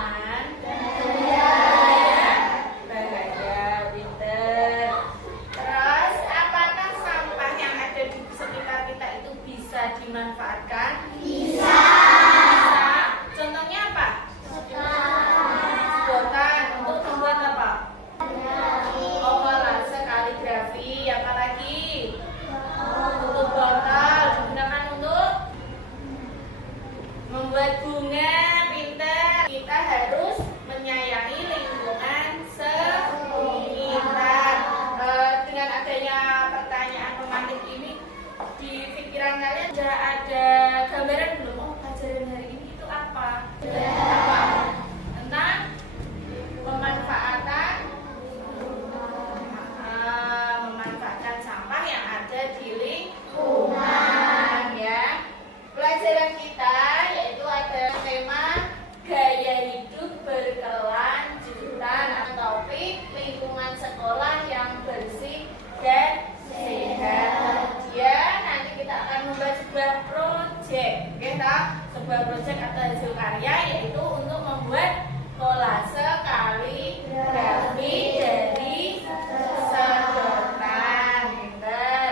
aman dan bahagia. Pinter. Terus apakah sampah yang ada di sekitar kita itu bisa dimanfaatkan? Bisa. Contohnya apa? Sedotan. Untuk membuat apa? Kolase kaligrafi. Apalagi? Untuk botol digunakan untuk membuat bunga. Pinter. Kita harus menyayangi lingkungan sekitar. Dengan adanya pertanyaan pemantik ini, di pikiran kalian sudah ada gambaran belum? Oh, pelajaran hari ini itu apa? Apa? Tentang pemanfaatan memanfaatkan sampah yang ada di lingkungan, ya. Pelajaran kita yaitu ada tema gaya hidup berkelanjutan atau topik lingkungan sekolah yang bersih dan sehat. Ya, nanti kita akan membuat sebuah proyek, sebuah proyek atau hasil karya yaitu untuk membuat kolase kaligrafi dari sedotan.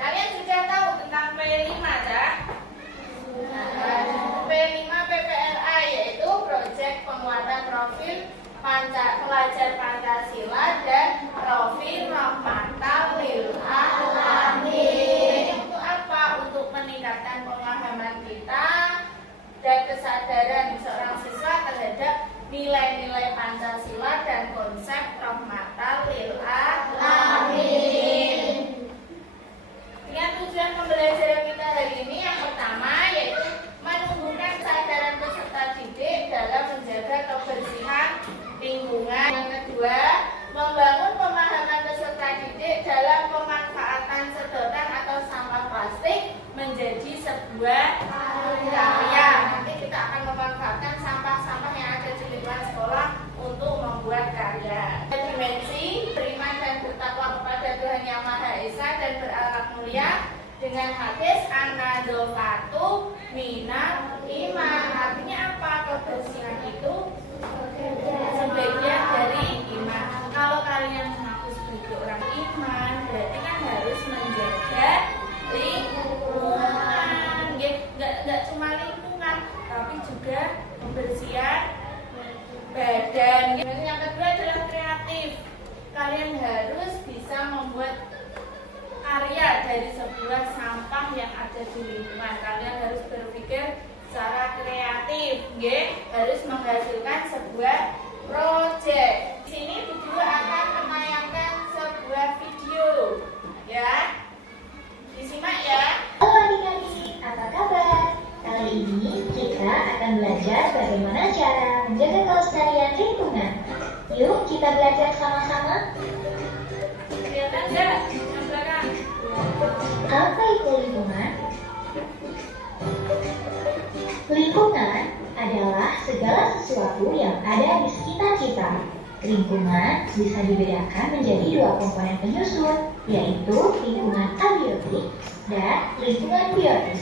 Kalian sudah tahu tentang P5 ya? P5 PPLA yaitu proyek penguatan profil pelajar Pancasila dan profil rahmatan lil alamin. Untuk apa? Untuk meningkatkan pemahaman kita dan kesadaran seorang siswa terhadap nilai-nilai Pancasila dan konsep rahmatan lil alamin. Dengan tujuan pembelajaran kita hari ini yang pertama yaitu menumbuhkan kesadaran peserta didik dalam menjaga kebersihan lingkungan. Yang kedua, membangun pemahaman peserta didik dalam pemanfaatan sedotan atau sampah plastik menjadi sebuah karya. Nanti kita akan memanfaatkan sampah-sampah yang ada di lingkungan sekolah untuk membuat karya. Dimensi beriman dan bertakwa kepada Tuhan Yang Maha Esa dan berakhlak mulia dengan hadis an-nadhofatu minal iman. Artinya apa? Kebersihan itu sebagian dari iman. Kalau kalian mengaku sebagai orang iman, berarti kan harus menjaga lingkungan. Nggak cuma lingkungan, tapi juga kebersihan badan. Yang kedua adalah kreatif. Kalian harus bisa membuat karya dari sebuah sampah yang ada di lingkungan. Kalian harus berpikir secara kreatif, harus menghasilkan sebuah proyek. Di sini Bu Guru akan menayangkan sebuah video, ya. Disimak ya. Halo adik-adik, apa kabar? Kali ini kita akan belajar bagaimana cara menjaga kelestarian lingkungan. Yuk kita belajar sama-sama. Kelihatan nggak? Yang belakang. Apa itu lingkungan? Lingkungan adalah segala sesuatu yang ada di sekitar kita. Lingkungan bisa dibedakan menjadi dua komponen penyusun, yaitu lingkungan abiotik dan lingkungan biotik.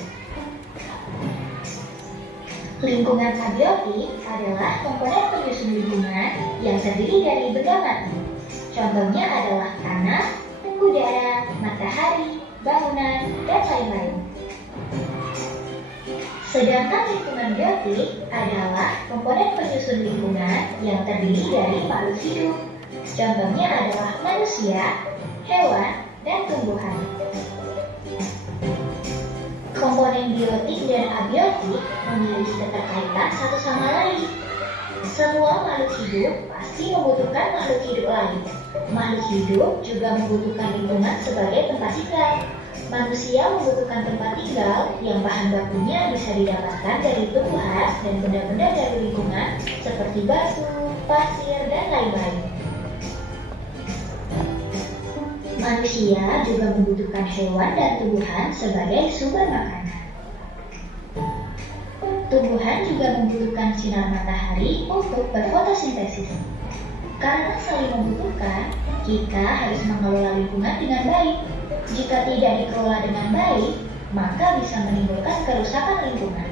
Lingkungan abiotik adalah komponen penyusun lingkungan yang terdiri dari benda mati. Contohnya adalah tanah, udara, matahari, bangunan, dan lain-lain. Sedangkan lingkungan biotik adalah komponen penyusun lingkungan yang terdiri dari makhluk hidup. Contohnya adalah manusia, hewan, dan tumbuhan. Komponen biotik dan abiotik memiliki keterkaitan satu sama lain. Semua makhluk hidup pasti membutuhkan makhluk hidup lain. Makhluk hidup juga membutuhkan lingkungan sebagai tempat tinggal. Manusia membutuhkan tempat tinggal yang bahan bakunya bisa didapatkan dari tumbuhan dan benda-benda dari lingkungan seperti batu, pasir, dan lain-lain. Manusia juga membutuhkan hewan dan tumbuhan sebagai sumber makanan. Tumbuhan juga membutuhkan sinar matahari untuk berfotosintesis. Karena saling membutuhkan, kita harus mengelola lingkungan dengan baik. Jika tidak dikelola dengan baik, maka bisa menimbulkan kerusakan lingkungan.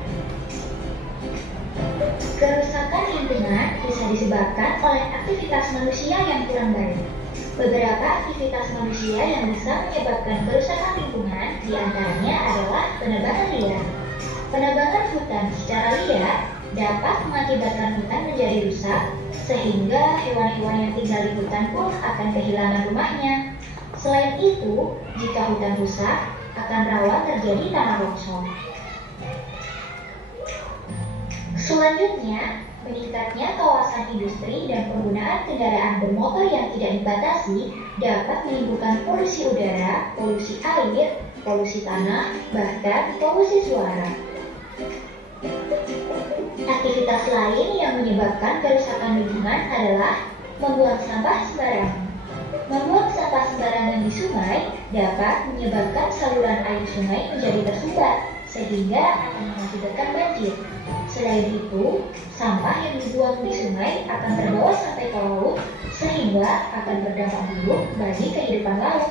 Kerusakan lingkungan bisa disebabkan disebabkan oleh aktivitas manusia yang kurang baik. Beberapa aktivitas manusia yang bisa menyebabkan kerusakan lingkungan diantaranya adalah penebangan liar. Penebangan hutan secara liar dapat mengakibatkan hutan menjadi rusak, sehingga hewan-hewan yang tinggal di hutan pun akan kehilangan rumahnya. Selain itu, jika hutan rusak, akan rawan terjadi tanah longsor. Selanjutnya, meningkatnya kawasan industri dan penggunaan kendaraan bermotor yang tidak dibatasi dapat menimbulkan polusi udara, polusi air, polusi tanah, bahkan polusi suara. Aktivitas lain yang menyebabkan kerusakan lingkungan adalah membuang sampah sembarangan. Membuang sampah sembarangan di sungai dapat menyebabkan saluran air sungai menjadi tersumbat, sehingga akan mengakibatkan banjir. Selain itu, sampah yang dibuang di sungai akan terbawa sampai ke laut, sehingga akan berdampak buruk bagi kehidupan laut.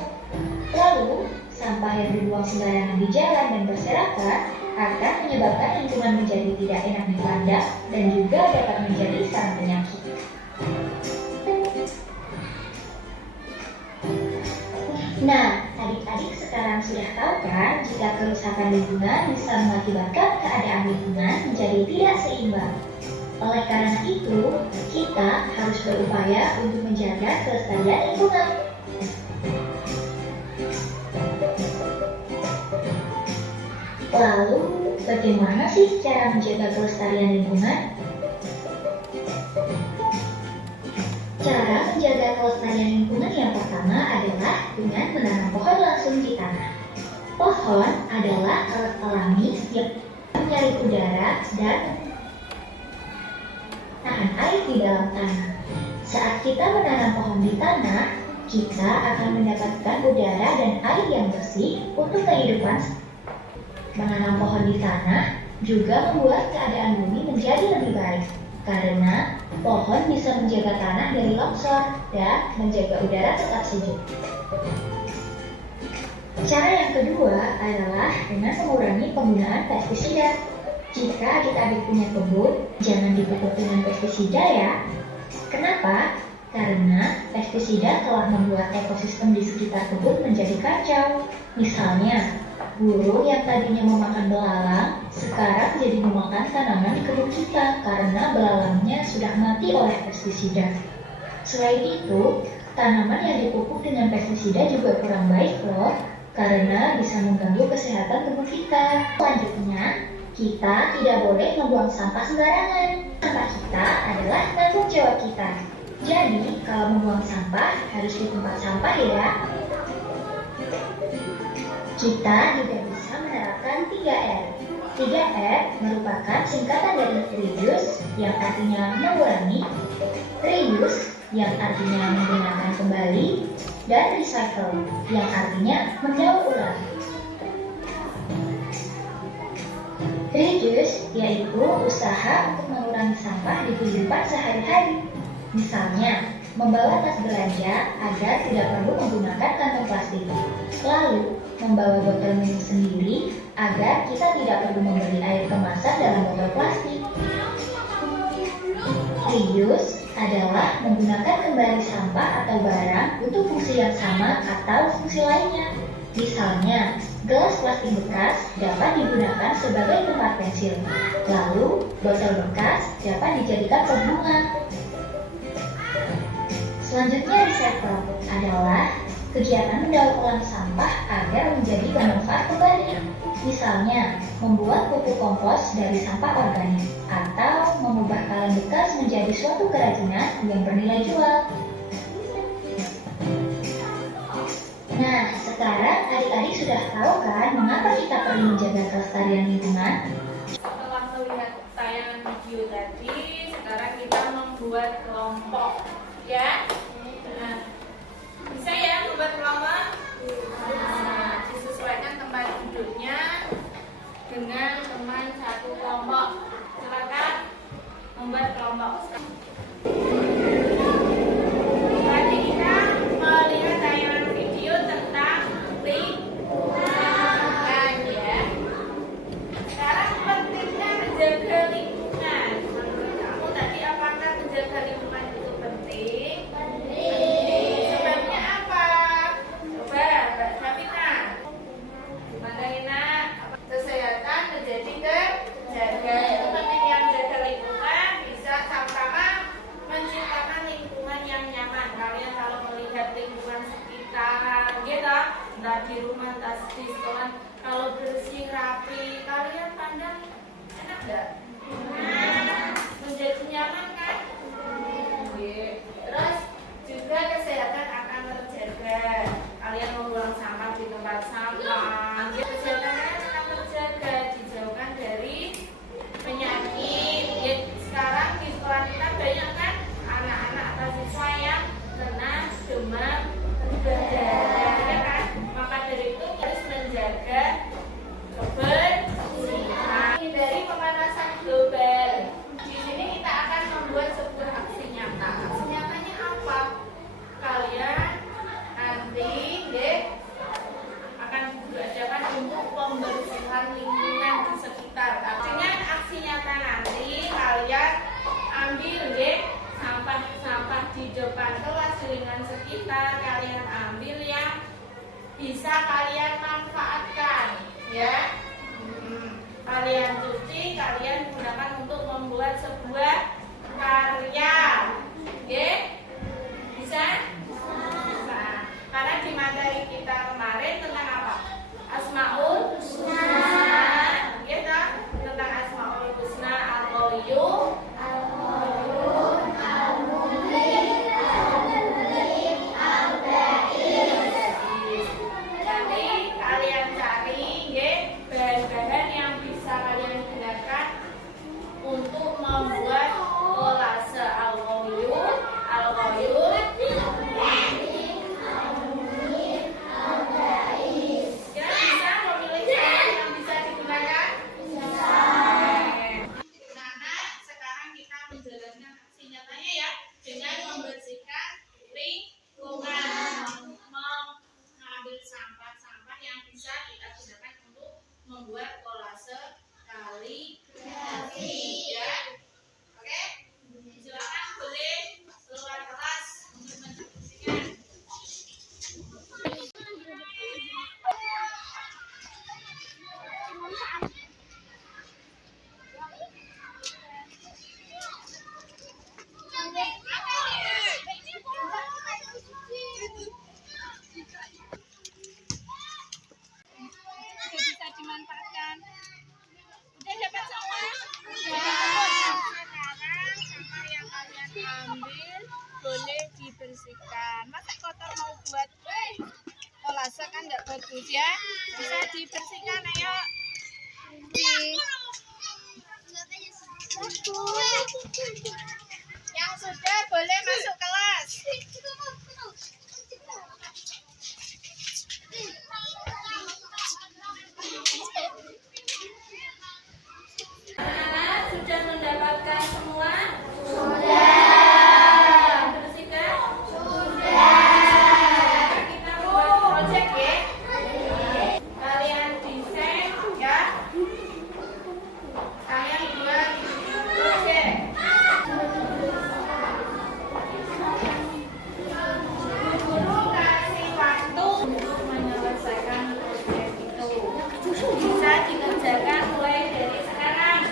Lalu, sampah yang dibuang sembarangan di jalan dan berserakan akan menyebabkan lingkungan menjadi tidak enak dipandang dan juga dapat menjadi sarang penyakit. Nah, adik-adik sekarang sudah tahu kan jika kerusakan lingkungan bisa mengakibatkan keadaan lingkungan menjadi tidak seimbang. Oleh karena itu, kita harus berupaya untuk menjaga kelestarian lingkungan. Lalu, bagaimana sih cara menjaga kelestarian lingkungan? Cara menjaga kelestarian lingkungan yang pertama adalah dengan menanam pohon langsung di tanah. Pohon adalah alat alami yang menyaring udara dan tahan air di dalam tanah. Saat kita menanam pohon di tanah, kita akan mendapatkan udara dan air yang bersih untuk kehidupan. Menanam pohon di tanah juga membuat keadaan bumi menjadi lebih baik, karena pohon bisa menjaga tanah dari longsor dan menjaga udara tetap sejuk. Cara yang kedua adalah dengan mengurangi penggunaan pestisida. Jika adik-adik punya kebun, jangan dipupuk dengan pestisida ya. Kenapa? Karena pestisida telah membuat ekosistem di sekitar kebun menjadi kacau. Misalnya, burung yang tadinya memakan belalang, sekarang jadi memakan tanaman di kebun kita karena belalangnya sudah mati oleh pestisida. Selain itu, tanaman yang dipupuk dengan pestisida juga kurang baik loh, karena bisa mengganggu kesehatan tubuh kita. Selanjutnya, kita tidak boleh membuang sampah sembarangan. Sampah kita adalah tanggung jawab kita. Jadi, kalau membuang sampah harus di tempat sampah ya. Kita juga bisa menerapkan 3R. 3R merupakan singkatan dari reduce yang artinya mengurangi, reuse yang artinya menggunakan kembali, dan recycle yang artinya mendaur ulang. Reduce yaitu usaha untuk mengurangi sampah di kehidupan sehari-hari. Misalnya, membawa tas belanja agar tidak perlu menggunakan kantong plastik. Lalu, membawa botol minum sendiri agar kita tidak perlu membeli air kemasan dalam botol plastik. Reuse adalah menggunakan kembali sampah atau barang untuk fungsi yang sama atau fungsi lainnya. Misalnya, gelas plastik bekas dapat digunakan sebagai tempat pensil. Lalu, botol bekas dapat dijadikan pot bunga. Selanjutnya, recycle adalah kegiatan mendaur ulang sampah agar menjadi bermanfaat kembali. Misalnya, membuat pupuk kompos dari sampah organik atau mengubah kaleng bekas menjadi suatu kerajinan yang bernilai jual. Nah, sekarang adik-adik sudah tahu kan mengapa kita perlu menjaga kelestarian lingkungan? Setelah melihat tayangan video tadi, sekarang kita membuat kelompok, ya. Nah, bisa ya membuat kelompok? Nah, disesuaikan tempat duduknya dengan teman satu kelompok. Silakan membuat kelompok. Tadi kita melihat tayangan video tentang lingkungan, ya. Sekarang pentingnya menjaga lingkungan. Menurut kamu tadi apakah menjaga lingkungan bisa kalian manfaatkan, ya. Kalian cuci, kalian gunakan untuk membuat sebuah karya, oke? Bisa? Nah, karena di materi kita kemarin tentang apa? Asmaul Husna, gitu? Tentang Asmaul Husna, Al-Qayyum, bahan-bahan yang bisa kalian gunakan untuk membuat kolase al-qayyum. Kira bisa memilih bahan yang bisa digunakan? Bisa. Nah, sekarang kita menjalankan aksi nyatanya ya, dengan membersihkan lingkungan, mengambil sampah-sampah yang bisa kita gunakan untuk membuat kolase kaligrafi, ya. Oke, silakan boleh keluar kelas untuk menyaksikan. Bisa dimanfaatkan. Udah dapat semua? Ya. Sekarang sampah yang kalian ambil boleh dibersihkan. Masa kotor mau buat kolase kan nggak bagus ya? Bisa dibersihkan, ayo. Yang sudah boleh masuk kelas. Sudah mendapatkan semua? Sudah. Bersihkan? Sudah. Kita buat project ya. Kalian desain ya. Kalian buat project. Guru kasih waktu untuk menyelesaikan project itu. Bisa dikerjakan mulai dari sekarang.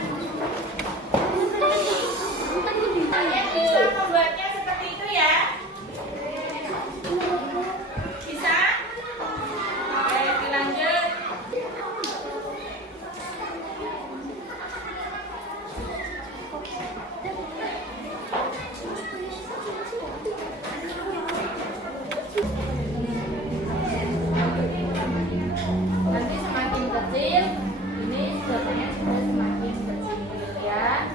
Kalian bisa membuatnya seperti itu ya? Bisa? Oke, dilanjut. Nanti semakin kecil, ini suaranya sudah semakin kecil ya.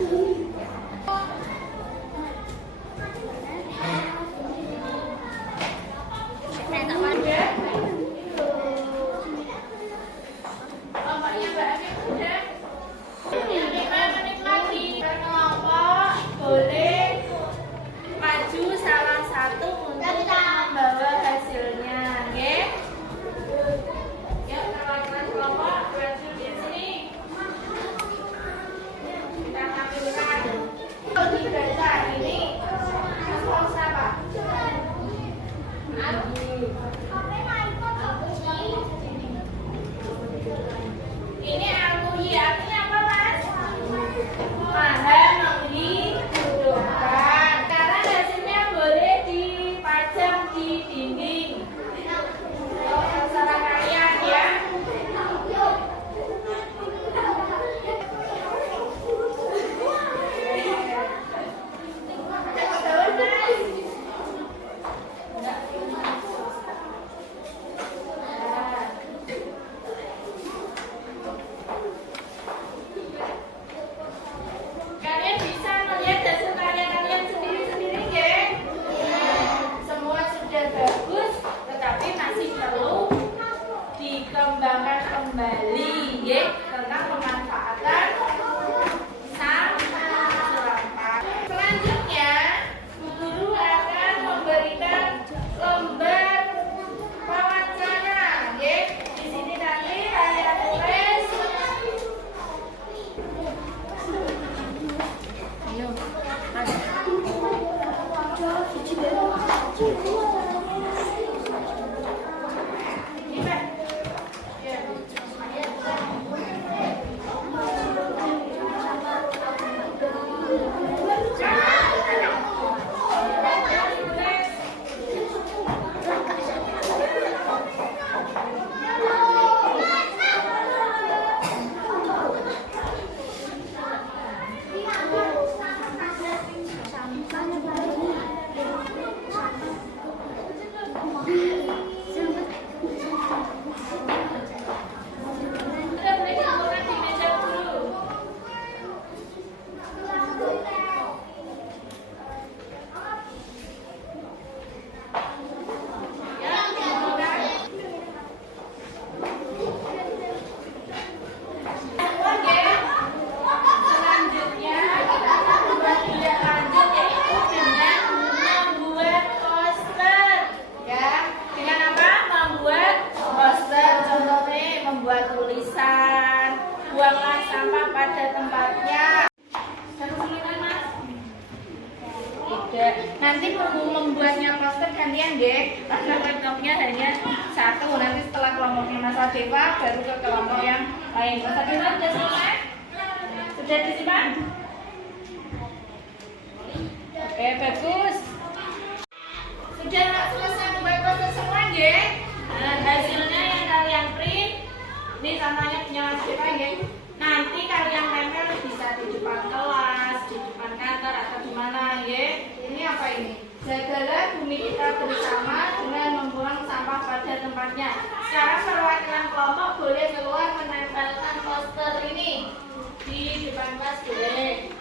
Kelompoknya Mbak Amin udah. 5 menit lagi. Kelompok boleh maju salah satu untuk membawa hasilnya, oke? Yuk, perwakilan kelompok maju di sini. Kita tampilkan. Di data ini kelompok siapa? Ini al-muhyi artinya apa, Mas? Maha menghidupkan. Sekarang hasilnya boleh dipajang di dinding. Terserah kalian ya. Daun, Mas. Kalian bisa melihat hasil karya kalian sendiri-sendiri, ya? Semua sudah bagus, tetapi masih perlu dikembangkan kembali, ya, tentang pemanfaatan sampah. Selanjutnya, Bu Guru akan memberikan lembar wawancara, ya. Di sini nanti kalian tulis. Ayo. ada. Nanti membuatnya poster gantian deh, karena laptopnya hanya satu. Nanti setelah kelompoknya Mas Dewa baru ke kelompok yang lain. Mas Dewa sudah selesai? Sudah disimpan? Oke, bagus. Sudah selesai membuat poster semua deh. Nah, hasilnya yang kalian print ini samanya punya Mas Dewa ya. Nanti kalian tempel bisa di depan kelas, di depan kantor atau di mana ya. Ini apa ini? Jagalah bumi kita bersama dengan membuang sampah pada tempatnya. Sekarang perwakilan kelompok boleh keluar menempelkan poster ini di depan kelas boleh.